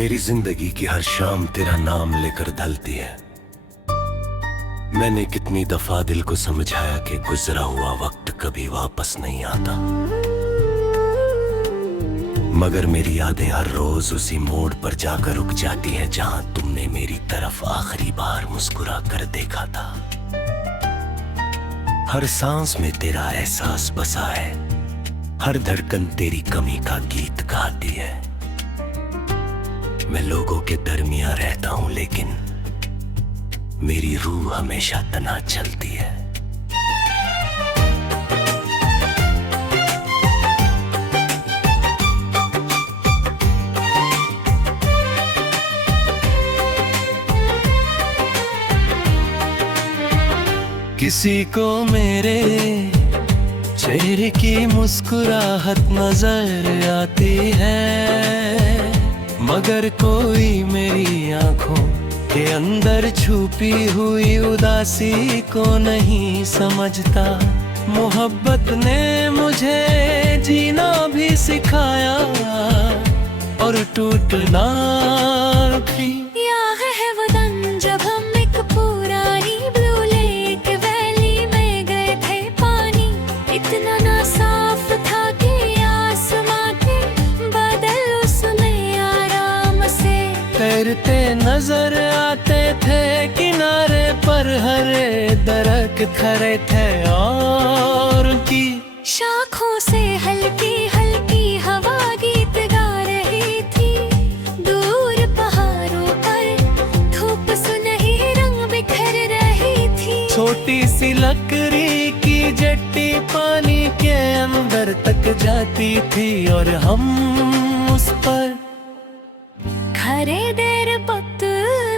मेरी जिंदगी की हर शाम तेरा नाम लेकर ढलती है। मैंने कितनी दफा दिल को समझाया कि गुजरा हुआ वक्त कभी वापस नहीं आता, मगर मेरी यादें हर रोज उसी मोड़ पर जाकर रुक जाती हैं जहां तुमने मेरी तरफ आखिरी बार मुस्कुरा कर देखा था। हर सांस में तेरा एहसास बसा है, हर धड़कन तेरी कमी का गीत गाती है। मैं लोगों के दरमियां रहता हूं लेकिन मेरी रूह हमेशा तना चलती है। किसी को मेरे चेहरे की मुस्कुराहट नजर आती है, मगर कोई मेरी आंखों के अंदर छुपी हुई उदासी को नहीं समझता। मोहब्बत ने मुझे जीना भी सिखाया और टूटना भी। है वो दिन जब हम एक पुरानी ब्लू लेक वैली में गए थे। पानी इतना ना साफ था कि आसमां के बादल उसमें आराम से तैरते नजर आते थे। किनारे पर हरे दरख्त खड़े थे और उनकी शाखों से हल्की हल्की हवा गीत गा रही थी। दूर पहाड़ों पर धूप सुनहरी रंग बिखर रही थी। छोटी सी लकड़ी की जट्टी पानी के अंदर तक जाती थी और हम उस पर खड़े देर वक्त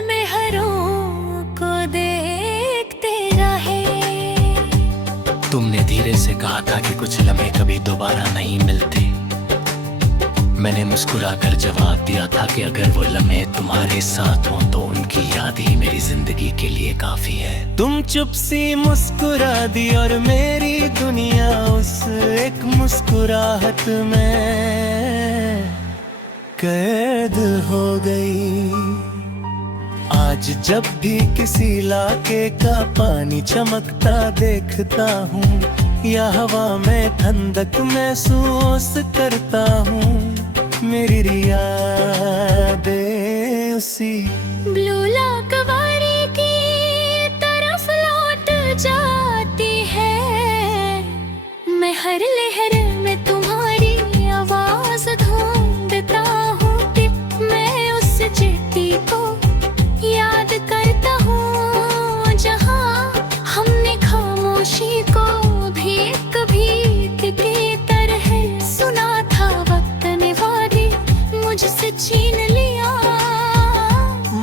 में हरों को देखते रहे। तुमने धीरे से कहा था कि कुछ लम्हे कभी दोबारा नहीं मिलते। मैंने मुस्कुराकर जवाब दिया था कि अगर वो लम्हे तुम्हारे साथ हों तो उनकी याद ही मेरी जिंदगी के लिए काफी है। तुम चुप सी मुस्कुरा दी और मेरी दुनिया उस एक मुस्कुराहट में कैद हो गई। आज जब भी किसी इलाके का पानी चमकता देखता हूँ या हवा में ठंडक महसूस करता हूँ, मेरी यादें उसी ब्लू लॉक वारी की तरफ लौट जाती है। मैं हर लहर में तुम्हारी आवाज ढूंढता हूँ कि मैं उस चिट्ठी को याद करता हूँ जहाँ हमने खामोशी को भी कभी की तरह सुना था। वक्त ने वादी मुझसे छीन लिया,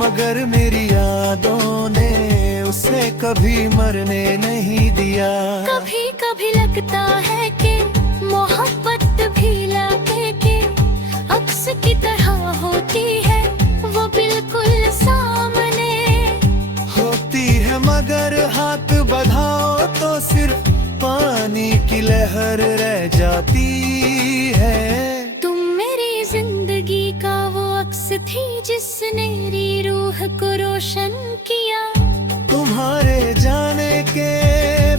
मगर मेरी यादों ने उसे कभी मरने नहीं दिया। कभी कभी लगता है कि मोहब्बत भी लाके के अक्स की तरह होती है। वो बिल्कुल सामने होती है मगर हाथ बढ़ाओ तो सिर्फ पानी की लहर रह जाती है। तुम मेरी जिंदगी का वो अक्स थी जिसने मेरी रूह को रोशन किया। तुम्हारे जाने के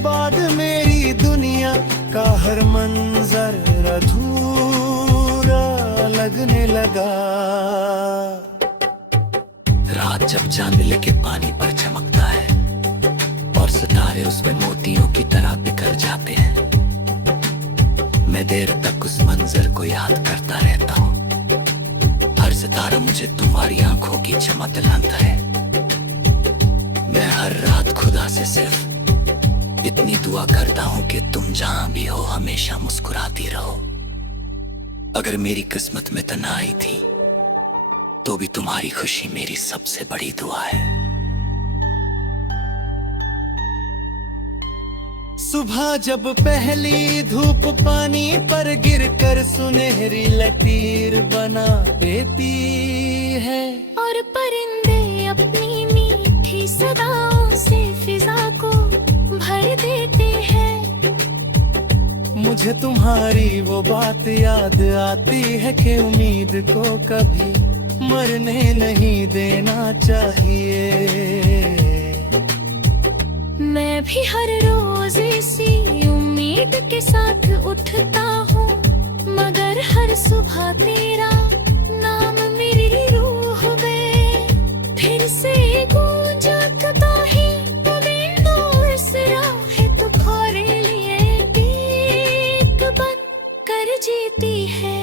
बाद मेरी दुनिया का हर मंजर अधूरा लगने लगा। रात जब चांद लेके पानी पर चमकता है और सितारे उसमें मोतियों की तरह बिखर जाते हैं, मैं देर तक उस मंजर को याद करता रहता हूँ। हर सितारा मुझे तुम्हारी आंखों की चमक दिलाता है। मैं हर रात खुदा से सिर्फ इतनी दुआ करता हूँ कि तुम जहां भी हो हमेशा मुस्कुराती रहो। अगर मेरी किस्मत में तन्हाई थी तो भी तुम्हारी खुशी मेरी सबसे बड़ी दुआ है। सुबह जब पहली धूप पानी पर गिरकर सुनहरी लकीर बना देती है और परिंदे अपनी मीठी सदाओं से फिजा को भर देते हैं। मुझे तुम्हारी वो बात याद आती है कि उम्मीद को कभी मरने नहीं देना चाहिए। मैं भी हर रोज इसी उम्मीद के साथ उठता हूँ, मगर हर सुबह तेरा नाम मेरी रूह में फिर से गूंज उठता ही। विंडो इस राह तो खोरे लिए गीत बन कर जीती है।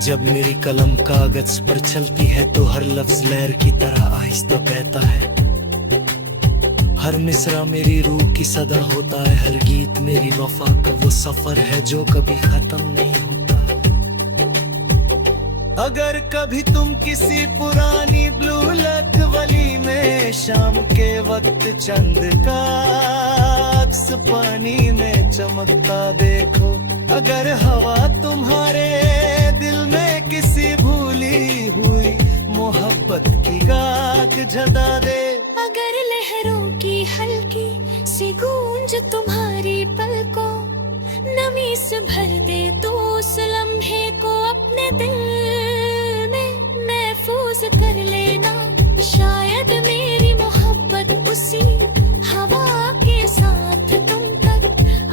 जब मेरी कलम कागज पर चलती है तो हर लफ्ज लहर की तरह आहिस्ता बहता है। हर मिसरा मेरी रूह की सदा होता है। हर गीत मेरी वफा का वो सफर है जो कभी खत्म नहीं होता। अगर कभी तुम किसी पुरानी ब्लू लक वली में शाम के वक्त चंद का अक्स पानी में चमकता देखो, अगर हवा तुम्हारे दिल में किसी भूली हुई मोहब्बत की गात जता दे, अगर लहरों की हल्की सी गूंज तुम्हारी पलकों नमी से भर दे तो उस लम्हे को अपने दिल में महफूज कर लेना। शायद मेरी मोहब्बत उसी हवा के साथ तुम तक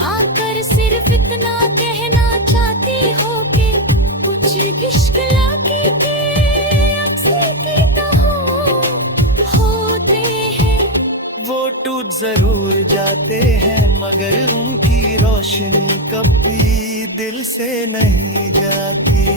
आकर सिर्फ इतना कहना चाहती हो कि कुछ इश्क लाके के अक्सर की तरह होते हैं। वो टूट जरूर जाते हैं मगर उनकी रोशनी कभी दिल से नहीं जाती।